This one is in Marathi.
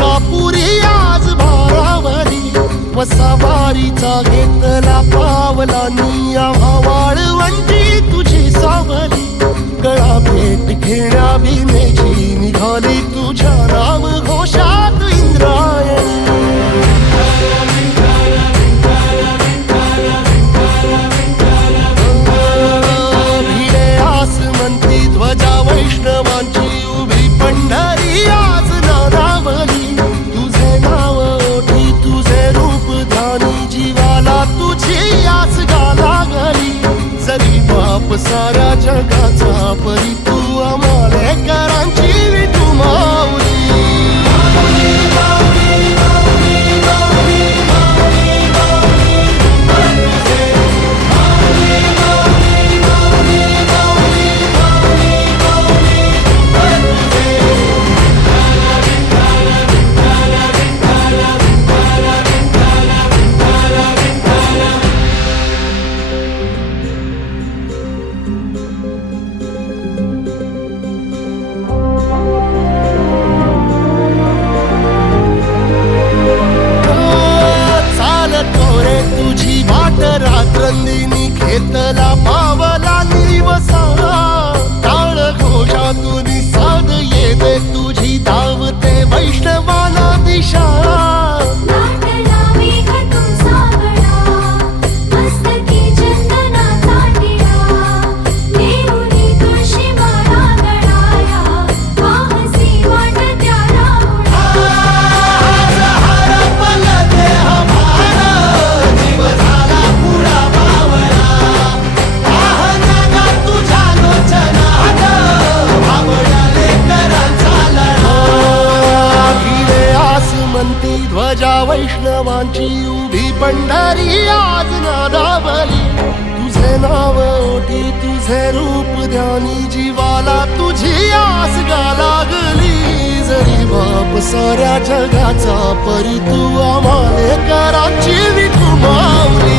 मलकापुरी आज भारावरी वसावारीचा घेतला पावला निया वाळवंटी तुझी सावली गळा भेट घेण्या भीमेची निघाली तुझ्या नाम घोषात इंद्रायणी भिडे आसमंती ध्वजा वैष्णवांची उभी पंढरी आज नादावली तुझे नाव ओठी तुझे रूप ध्यानी जीवाला तुझी आस गाला गली जरी बाप साऱ्या जगाचा परी तू आमालेकरांची विठू माऊली तुझी वाट रात्रंदिनी घेतला पावला निवसा टाळ घोषातून साध येते तुझी धावते वैष्णवाला दिशा ध्वजा वैष्णवांची उभी पंढरी आज नादावली तुझे नाव ओठी तुझे रूप ध्यानी जीवाला तुझी आस गा लागली जरी बाप साऱ्या जगाचा परी तू आमालेकरांची विठू माऊली